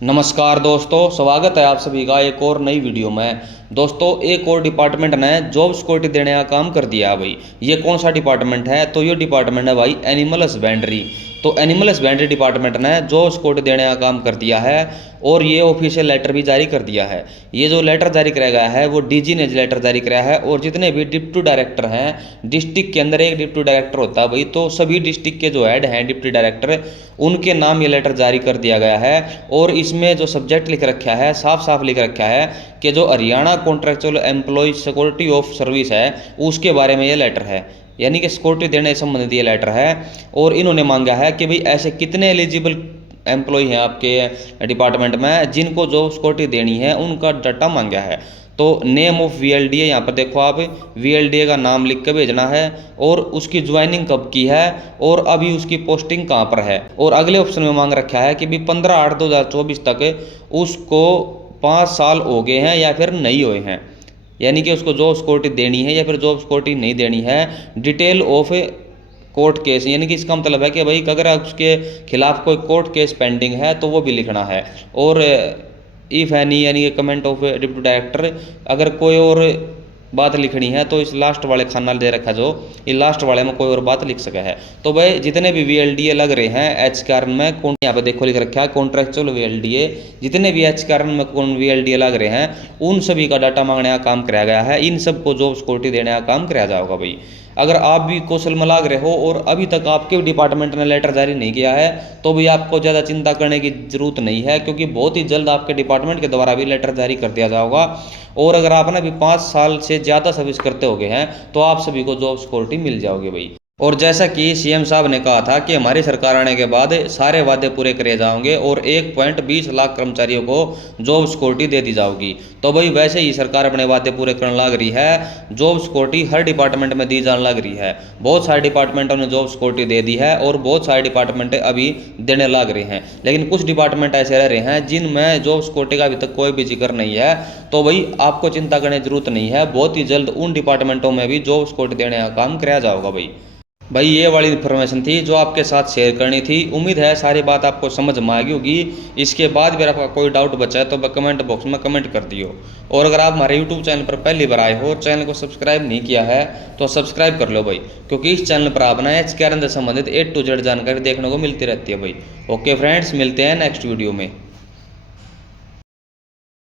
नमस्कार दोस्तों, स्वागत है आप सभी का एक और नई वीडियो में। दोस्तों, एक और डिपार्टमेंट ने जॉब सिक्योरिटी देने का काम कर दिया है भाई। ये कौन सा डिपार्टमेंट है? तो ये डिपार्टमेंट है भाई एनिमल हस्बेंड्री। तो एनिमल हस्बेंड्री डिपार्टमेंट ने जॉब सिक्योरिटी देने का काम कर दिया है और ये ऑफिशियल लेटर भी जारी कर दिया है। ये जो लेटर जारी कराया गया है वो डीजी ने लेटर जारी कराया है और जितने भी डिप्टी डायरेक्टर हैं, डिस्ट्रिक्ट के अंदर एक डिप्टी डायरेक्टर होता है भाई, तो सभी डिस्ट्रिक्ट के जो हेड हैं डिप्टी डायरेक्टर, उनके नाम ये लेटर जारी कर दिया गया है। और इसमें जो सब्जेक्ट लिख रखा है, साफ साफ लिख रखा है कि जो Haryana contractual employee security of service है उसके बारे में ये लेटर है, यानी कि सिक्योरिटी देने से संबंधित ये लेटर है। और इन्होंने मांगा है कि भाई ऐसे कितने एलिजिबल एम्प्लॉय हैं आपके डिपार्टमेंट में जिनको जॉब सिक्योरिटी देनी है, उनका डाटा मांगा है। तो नेम ऑफ वीएलडीए, यहाँ पर देखो आप, वीएलडीए का नाम लिख के भेजना है और उसकी ज्वाइनिंग कब की है और अभी उसकी पोस्टिंग कहाँ पर है। और अगले ऑप्शन में मांग रखा है कि भी 15/8/2024 तक उसको 5 साल हो गए हैं या फिर नहीं हुए हैं, यानी कि उसको जॉब सिक्योरिटी देनी है या फिर जॉब सिक्योरिटी नहीं देनी है। डिटेल ऑफ कोर्ट केस, यानी कि इसका मतलब है कि भाई अगर उसके खिलाफ कोई कोर्ट केस पेंडिंग है तो वो भी लिखना है। और इफ़ एनी, यानी कि कमेंट ऑफ डिप्टी डायरेक्टर, अगर कोई और बात लिखनी है तो इस लास्ट वाले खाना दे रखा जो ये लास्ट वाले में कोई और बात लिख सका है। तो भाई जितने भी वीएलडीए लग रहे हैं एच कारण में, कौन यहाँ पे देखो लिख रखा है कॉन्ट्रेक्चुअल वीएलडीए, जितने भी एच कारण में कौन वीएलडीए लग रहे हैं उन सभी का डाटा मांगने का काम कराया गया है। इन सबको जॉब सिक्योरिटी देने का काम कराया जाएगा भाई। अगर आप भी कौशल में लाग रहे हो और अभी तक आपके डिपार्टमेंट ने लेटर जारी नहीं किया है तो भी आपको ज़्यादा चिंता करने की जरूरत नहीं है, क्योंकि बहुत ही जल्द आपके डिपार्टमेंट के द्वारा भी लेटर जारी कर दिया जाएगा। और अगर आप ना भी 5 साल से ज़्यादा सर्विस करते हो गए हैं तो आप सभी को जॉब सिक्योरिटी मिल जाओगे भाई। और जैसा कि सीएम साहब ने कहा था कि हमारी सरकार आने के बाद सारे वादे पूरे करे जाएंगे और 1.20 लाख कर्मचारियों को जॉब सिक्योरिटी दे दी जाएगी। तो भाई वैसे ही सरकार अपने वादे पूरे करने लग रही है। जॉब सिक्योरिटी हर डिपार्टमेंट में दी जाने लग रही है। बहुत सारे डिपार्टमेंटों ने जॉब सिक्योरिटी दे दी है और बहुत सारे डिपार्टमेंट अभी देने लग रहे हैं, लेकिन कुछ डिपार्टमेंट ऐसे रह रहे हैं जिनमें जॉब सिक्योरिटी का अभी तक कोई भी जिक्र नहीं है। तो भाई आपको चिंता करने की जरूरत नहीं है, बहुत ही जल्द उन डिपार्टमेंटों में भी जॉब सिक्योरिटी देने का काम कराया जाएगा भाई ये वाली इन्फॉर्मेशन थी जो आपके साथ शेयर करनी थी। उम्मीद है सारी बात आपको समझ में आ गई होगी। इसके बाद भी आपका कोई डाउट बचा है तो कमेंट बॉक्स में कमेंट कर दियो। और अगर आप हमारे यूट्यूब चैनल पर पहली बार आए हो और चैनल को सब्सक्राइब नहीं किया है तो सब्सक्राइब कर लो भाई, क्योंकि इस चैनल पर आप ना एच के आर से संबंधित A to Z जानकारी देखने को मिलती रहती है भाई। ओके फ्रेंड्स, मिलते हैं नेक्स्ट वीडियो में।